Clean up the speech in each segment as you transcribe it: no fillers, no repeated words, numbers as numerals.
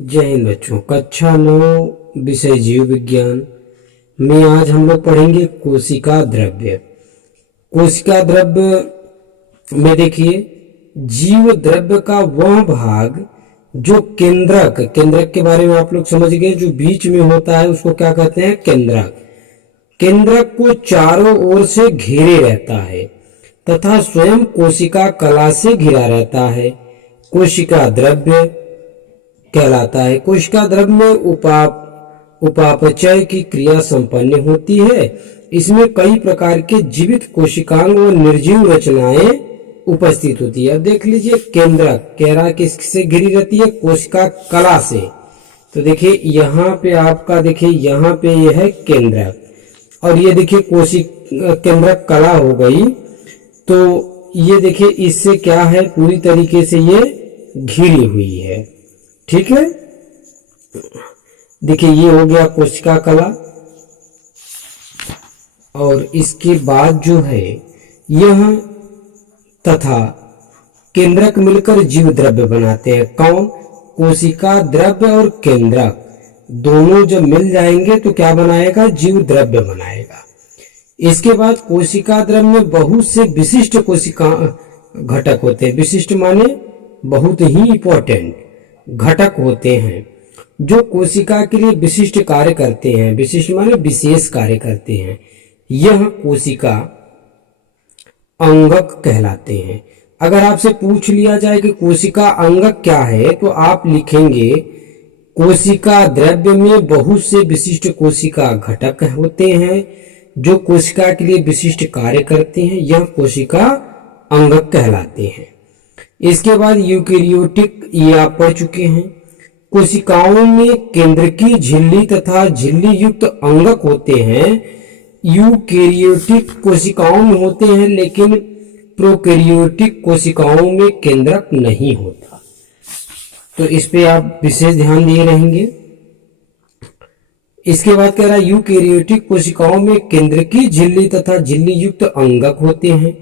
जय हिंद बच्चों। कक्षा 9 विषय जीव विज्ञान में आज हम लोग पढ़ेंगे कोशिका द्रव्य। कोशिका द्रव्य में देखिए, जीव द्रव्य का वह भाग जो केंद्रक के बारे में आप लोग समझ गए, जो बीच में होता है उसको क्या कहते हैं? केंद्रक। केंद्रक को चारों ओर से घेरे रहता है तथा स्वयं कोशिका कला से घिरा रहता है, कोशिका द्रव्य कहलाता है। कोशिका द्रव्य में उपापचय की क्रिया संपन्न होती है। इसमें कई प्रकार के जीवित कोशिकांग और निर्जीव रचनाएं उपस्थित होती है। अब देख लीजिए, केंद्रक कह रहा है किससे घिरी रहती है? कोशिका कला से। तो देखिए यहाँ पे आपका, देखिए यहाँ पे ये है केंद्रक, और ये देखिए केंद्रक कला हो गई। तो ये देखिए इससे क्या है, पूरी तरीके से ये घिरी हुई है। ठीक है, देखिए ये हो गया कोशिका कला। और इसके बाद जो है, यह तथा केंद्रक मिलकर जीव द्रव्य बनाते हैं। कौन? कोशिका द्रव्य और केंद्रक दोनों जब मिल जाएंगे तो क्या बनाएगा? जीव द्रव्य बनाएगा। इसके बाद कोशिका द्रव्य में बहुत से विशिष्ट कोशिका घटक होते हैं। विशिष्ट माने बहुत ही इंपॉर्टेंट घटक होते हैं जो कोशिका के लिए विशिष्ट कार्य करते हैं। विशिष्ट माने विशेष कार्य करते हैं। यह कोशिका अंगक कहलाते हैं। अगर आपसे पूछ लिया जाए कि कोशिका अंगक क्या है, तो आप लिखेंगे कोशिका द्रव्य में बहुत से विशिष्ट कोशिका घटक होते हैं जो कोशिका के लिए विशिष्ट कार्य करते हैं। यह कोशिका अंगक कहलाते हैं। इसके बाद यूकेरियोटिक, ये आप पढ़ चुके हैं। कोशिकाओं में केंद्रकीय झिल्ली तथा झिल्ली युक्त अंगक होते हैं। यूकेरियोटिक कोशिकाओं में होते हैं, लेकिन प्रोकैरियोटिक कोशिकाओं में केंद्रक नहीं होता। तो इस पे आप विशेष ध्यान दिए रहेंगे। इसके बाद कह रहा है यूकेरियोटिक कोशिकाओं में केंद्रकीय झिल्ली तथा झिल्ली युक्त अंगक होते हैं,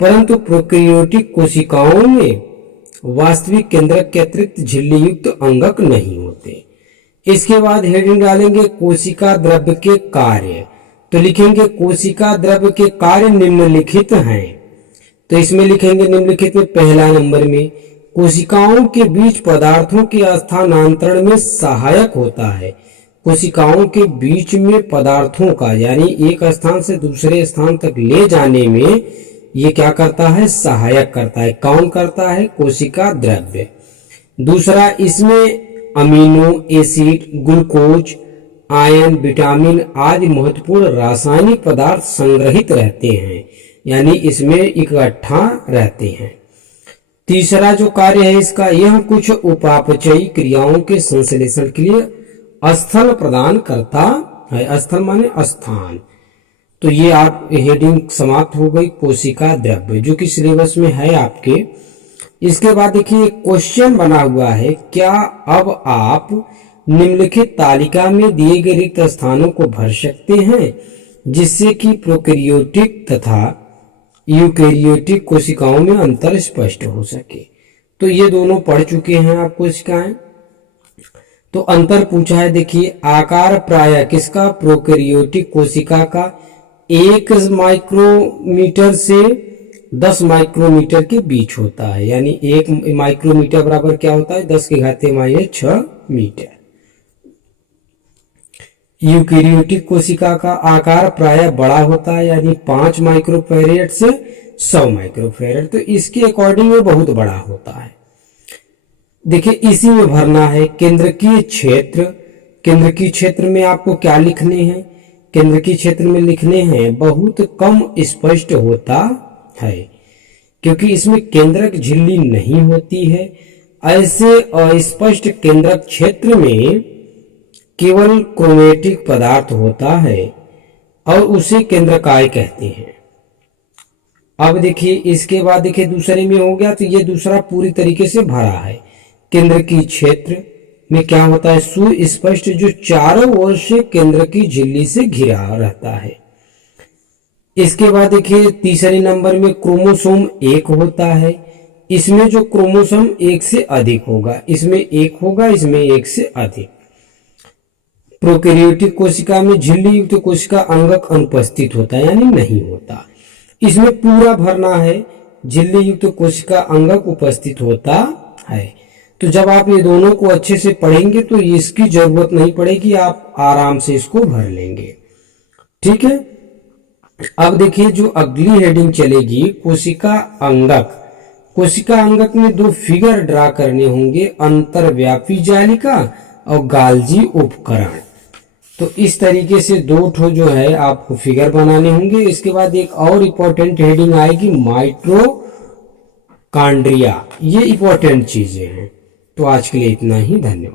परंतु प्रोकैरियोटिक कोशिकाओं में वास्तविक केंद्रक के अतिरिक्त झिल्ली युक्त अंगक नहीं होते। इसके बाद हेडिंग डालेंगे कोशिका द्रव्य के कार्य। तो लिखेंगे कोशिका द्रव्य के कार्य निम्नलिखित हैं। तो इसमें लिखेंगे निम्नलिखित में पहला नंबर में कोशिकाओं के बीच पदार्थों के स्थानांतरण में सहायक होता है। कोशिकाओं के बीच में पदार्थों का, यानी एक स्थान से दूसरे स्थान तक ले जाने में ये क्या करता है? सहायक करता है। कौन करता है? कोशिका द्रव्य। दूसरा, इसमें amino acid, glucose, ion, vitamin आदि महत्वपूर्ण रासायनिक पदार्थ संग्रहित रहते हैं, यानी इसमें इकट्ठा रहते हैं। तीसरा जो कार्य है इसका, यह कुछ उपापचयी क्रियाओं के संश्लेषण के लिए स्थल प्रदान करता है। स्थल माने स्थान। तो ये आप हेडिंग समाप्त हो गई कोशिका द्रव्य, जो कि सिलेबस में है आपके। इसके बाद देखिए क्वेश्चन बना हुआ है, क्या अब आप निम्नलिखित तालिका में दिए गए रिक्त स्थानों को भर सकते हैं जिससे कि प्रोकैरियोटिक तथा यूकेरियोटिक कोशिकाओं में अंतर स्पष्ट हो सके। तो ये दोनों पढ़ चुके हैं आप कोशिकाएं। तो अंतर पूछा है, देखिए आकार प्राय किसका? प्रोकैरियोटिक कोशिका का 1 माइक्रोमीटर से 10 माइक्रोमीटर के बीच होता है, यानी 1 माइक्रोमीटर बराबर क्या होता है? 10⁻⁶ मीटर। यूकेरियोटिक कोशिका का आकार प्राय बड़ा होता है, यानी 5 माइक्रोफैरेड से 100 माइक्रोफैरेड। तो इसके अकॉर्डिंग में बहुत बड़ा होता है। देखिए इसी में भरना है केंद्रकीय क्षेत्र। केंद्रकीय क्षेत्र में आपको क्या लिखने हैं? केंद्रकीय क्षेत्र में लिखने हैं बहुत कम स्पष्ट होता है, क्योंकि इसमें केंद्रक झिल्ली नहीं होती है। ऐसे अस्पष्ट केंद्रक क्षेत्र में केवल क्रोमेटिक पदार्थ होता है और उसे केंद्रकाय कहते हैं। अब देखिए इसके बाद देखिए दूसरे में हो गया, तो ये दूसरा पूरी तरीके से भरा है। केंद्रकीय क्षेत्र में क्या होता है? सुस्पष्ट, जो चारों ओर से केंद्रकीय झिल्ली से घिरा रहता है। इसके बाद देखिए तीसरे नंबर में क्रोमोसोम 1 होता है। इसमें जो क्रोमोसोम एक से अधिक होगा, इसमें एक होगा, इसमें एक से अधिक। प्रोकैरियोटिक कोशिका में झिल्ली युक्त कोशिका अंगक अनुपस्थित होता है, यानी नहीं होता। इसमें पूरा भरना है, झिल्ली युक्त कोशिका अंगक उपस्थित होता है। तो जब आप ये दोनों को अच्छे से पढ़ेंगे तो इसकी जरूरत नहीं पड़ेगी, आप आराम से इसको भर लेंगे। ठीक है, अब देखिए जो अगली हेडिंग चलेगी, कोशिका अंगक। कोशिका अंगक में दो फिगर ड्रा करने होंगे, अंतर्व्यापी जालिका और गाल्जी उपकरण। तो इस तरीके से दो ठो जो है आपको फिगर बनाने होंगे। इसके बाद एक और इम्पोर्टेंट हेडिंग आएगी, माइटोकॉन्ड्रिया। ये इम्पोर्टेंट चीजें हैं। तो आज के लिए इतना ही, धन्यवाद।